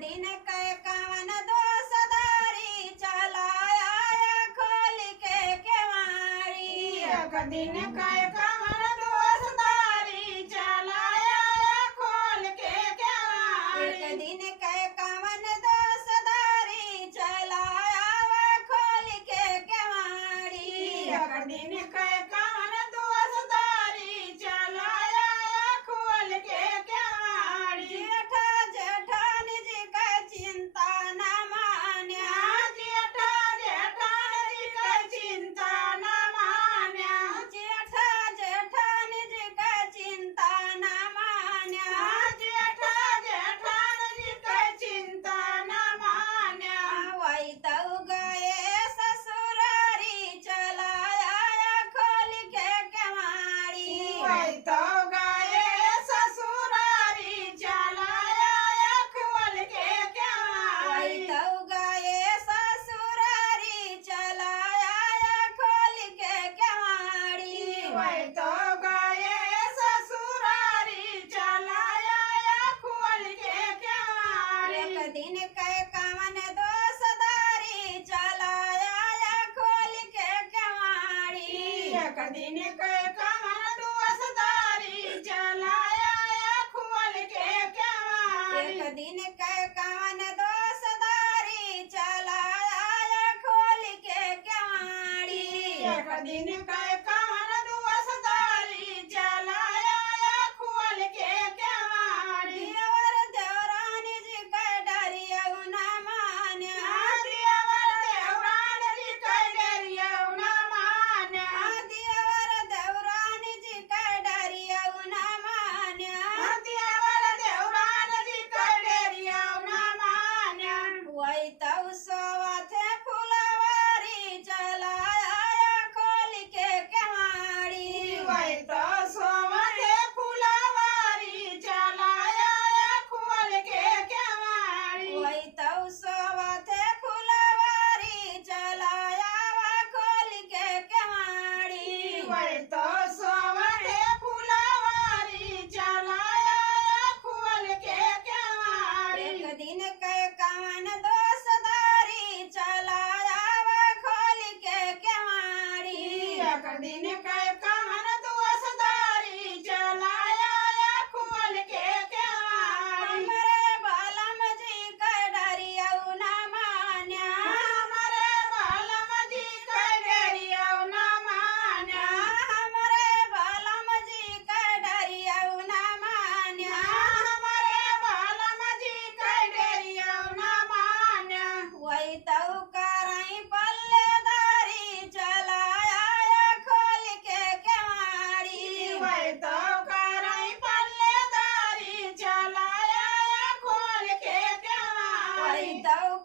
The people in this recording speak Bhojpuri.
दिन कै कवन दोषदारी चलाया खोल के केवाड़ी। एक दिन कै कवन दोषदारी चलाया खोल के केवाड़ी। एक दिन कै कवन दोषदारी चलाया खोल के केवाड़ी। एक दिन कै कवन दोषदारी चलाया खोल के केवाड़ी। जेठा जेठानी जी का चिंता न मान्या। जेठा जेठानी का चिंता न मान्या। जेठा जेठानी जी का चिंता न मान्या। जेठा जेठानी का चिंता न मान्या। वही तऊ गए ससुरारी चलाया खोल के केवाड़ी। वही तो गए ससुरारी चलाया खोल के वही केवाड़ी। तऊ गए ससुरारी चलाया खोल के केवाड़ी। वही तो गए ससुरारी चलाया खोल के केवाड़ी। एक दिन कै कवन दोषदारी चलाया खोल के केवाड़ी। एक दिन कै कवन दोषदारी चलाया खोल के केवाड़ी। एक दिन कै कवन दोषदारी चलाया खोल के केवाड़ी। एक दिन कै कवन दोषदारी चलाया खोल के केवाड़ी। देवर देवरानी जी कै डरिया न मान्या। देवर देवरानी जी कै डरिया न मान्या। देवर देवरानी जी कै डरिया न मान्या। देवर देवरानी जी कै डरिया न मान्या। वही तऊ सोवथे फुलवारी चलाया खोल के केवाड़ी। वही तो सोवथे फुलवारी चलाया खोल के केवाड़ी। वही तऊ सोवथे फुलवारी चलाया खोल के केवाड़ी। वही तो सोवथे फुलवारी चलाया खोल के केवाड़ी। एक दिन कै कवन दोषदारी चलाया खोल के केवाड़ी। एक दिन कै कवन दोषदारी चलाया खोल के केवाड़ी। हमरे बालम जी कै डरिया न मान्या। हमरे बालम जी कै डरिया न मान्या। हमरे बालम जी कै डरिया न मान्या। हमरे बालम जी कै डरिया न मान्या। वही तऊ करई पल्लेदारी चलाया खोल के केवाड़ी। वही तो करई पल्लेदारी चलाया खोल के वही केवाड़ी। तऊ